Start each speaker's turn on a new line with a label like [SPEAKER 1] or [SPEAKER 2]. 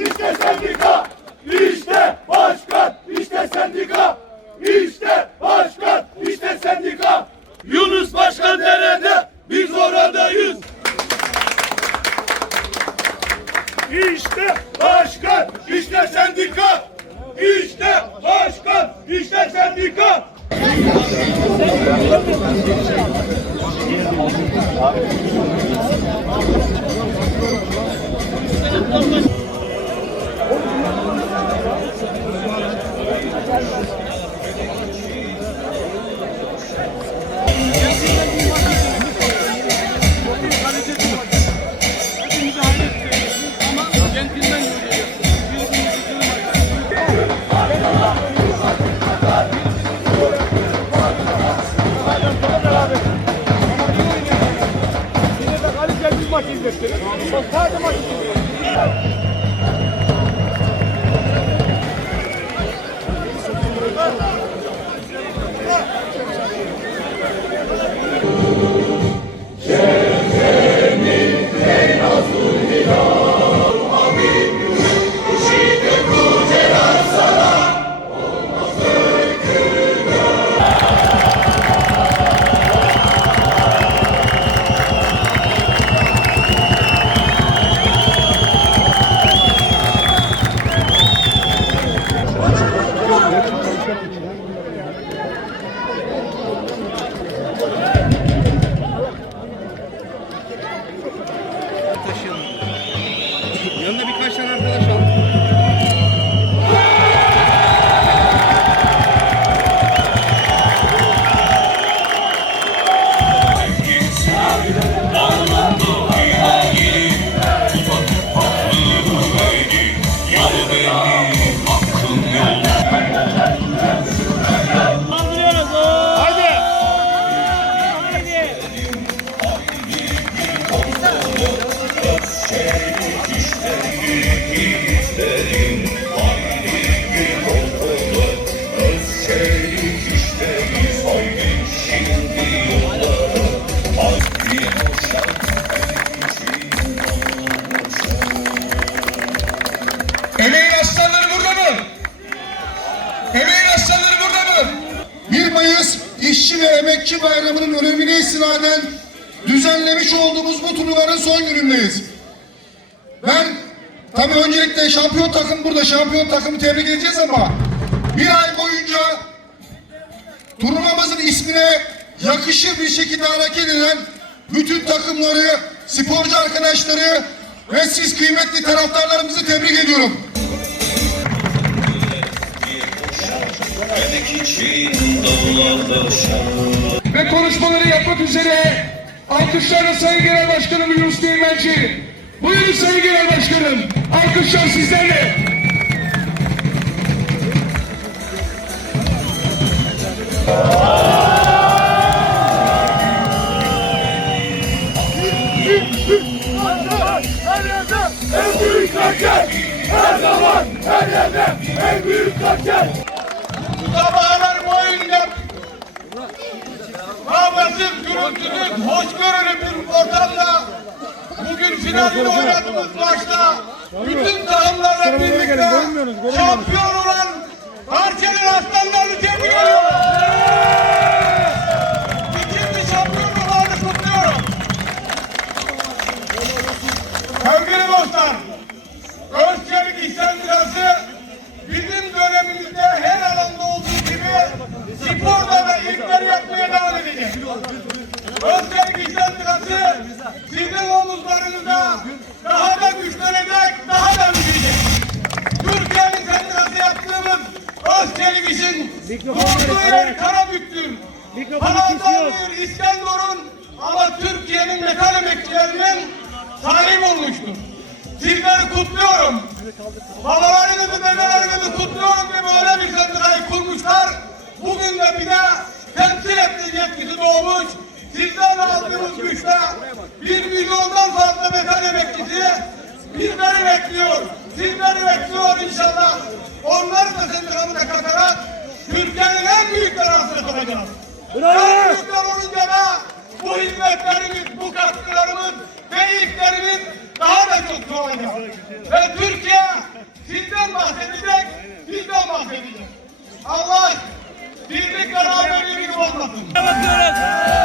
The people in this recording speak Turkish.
[SPEAKER 1] İşte sendika. İşte başkan işte sendika. İşte başkan işte sendika. Yunus Başkan nerede? Biz oradayız. İşte başkan işte sendika. İşte başkan işte sendika. Abi. Thank you.
[SPEAKER 2] İşçi ve Emekçi Bayramı'nın önemine istinaden düzenlemiş olduğumuz bu turnuvanın son günündeyiz. Ben tabii öncelikle şampiyon takım burada. Şampiyon takımı tebrik edeceğiz ama bir ay boyunca turnuvamızın ismine yakışır bir şekilde hareket eden bütün takımları, sporcu arkadaşları ve siz kıymetli taraftarlarımızı tebrik ediyorum.
[SPEAKER 3] Ve konuşmaları yapmak üzere alkışlarla Sayın Genel Başkanım Yunus Değirmenci. Buyurun Sayın Genel Başkanım. Alkışlar sizlerle.
[SPEAKER 1] Her zaman her yerde en büyük raket. sabahlar boyunca gürültüsüz, hoşgörülü bir ortamda bugün finalde oynadığımız maçta bütün takımlarla birlikte şampiyon olan Arçelik Aslanlarını tebrik ediyorum. İkinci şampiyonluğunu kutluyorum. Sevgili dostlar, Özçelik İş Sendikası bizim dönemimizde her alanda olduğu gibi sporda Özçelik İş Sendikası sizin omuzlarınızda daha da güçlenecek, daha da büyüyecek. Türkiye'nin sendikası yaptığımız Özçelik İş'in doğduğu yer Karabük'tür. Anadolu'nun İskenderun ama Türkiye'nin metal emekçilerinin sahip olmuştur. Sizleri kutluyorum. Babalarınızı, dedelerinizi kutluyorum ve böyle bir sendikayı kurmuşlar. Bugün de bir de temsil ettiği yetkisi doğmuş bizden aldığımız güçte bir milyondan fazla metal emekçisi bizleri bekliyor. Sizleri bekliyor inşallah. Onları da sendikamına katarak Türkiye'nin en büyük garantisi olacağız. En büyük olunca bu hizmetlerimiz, bu katkılarımız ve ilklerimiz daha da çok çoğalacak. Ve Türkiye sizden bahsedecek, bizden bahsedecek. Allah birlik beraberliğimiz olmasın. Bakıyoruz.